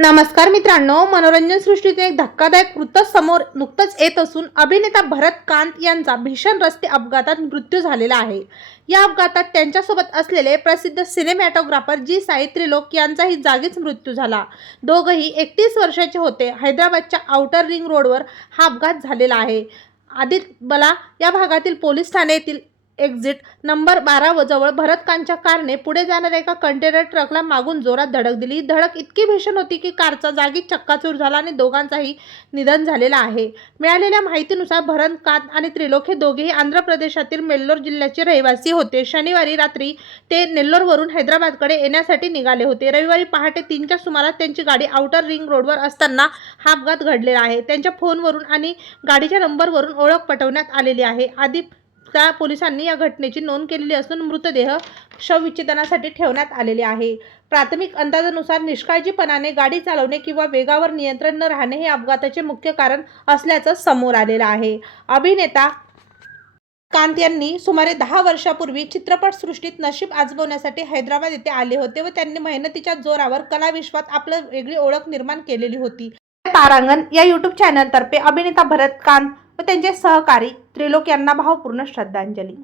नमस्कार मित्रांनो, मनोरंजन सृष्टीतून एक धक्कादायक वृत्त समोर नुकतंच येत असून अभिनेता भरत कांत यांचा भीषण रस्ते अपघातात मृत्यू झालेला आहे। या अपघातात त्यांच्यासोबत असलेले प्रसिद्ध सिनेमॅटोग्राफर जी साई त्रिलोक यांचाही जागीच मृत्यू झाला। दोघंही 31 वर्षाचे होते। हैदराबादच्या आउटर रिंग रोडवर हा अपघात झालेला आहे। आदितबला या भागातील पोलीस ठाण्यातील एक्झिट नंबर 12 जवळ भरत कांतच्या कारने पुढे जाणाऱ्या एका कंटेनर ट्रकला मागून जोरात धडक दिली। ही धडक इतकी भीषण होती की कारचा जागीच चक्काचूर झाला आणि दोघांचाही निधन झालेला आहे। मिळालेल्या माहितीनुसार भरत कांत आणि त्रिलोक हे दोघेही आंध्र प्रदेशातील नेल्लोर जिल्ह्याचे रहिवासी होते। शनिवारी रात्री ते नेल्लोरवरून हैदराबादकडे येण्यासाठी निघाले होते। रविवारी पहाटे 3च्या सुमारास त्यांची गाडी आउटर रिंग रोडवर असताना हा अपघात घडलेला आहे। त्यांच्या फोनवरून आणि गाडीच्या नंबरवरून ओळख पटवण्यात आलेली आहे। त्या पोलिसांनी या घटनेची नोंद केलेली असून मृतदेह शवविच्छेदनासाठी ठेवण्यात आलेले आहे। प्राथमिक अंदाजानुसार निष्काळजीपणाने गाडी चालवणे किंवा वेगावर नियंत्रण न राहणे हे अपघाताचे मुख्य कारण असल्याचं समोर आलेलं आहे। अभिनेता कांत यांनी सुमारे 10 वर्षापूर्वी चित्रपटसृष्टीत नशीब आजमावण्यासाठी हैदराबाद येथे आले होते व त्यांनी मेहनतीच्या जोरावर कलाविश्वात आपली वेगळी ओळख निर्माण केलेली होती। तारांगण या यूट्यूब चॅनलतर्फे अभिनेता भरत कांत व त्यांचे सहकारी त्रिलोक यांना भावपूर्ण श्रद्धांजली।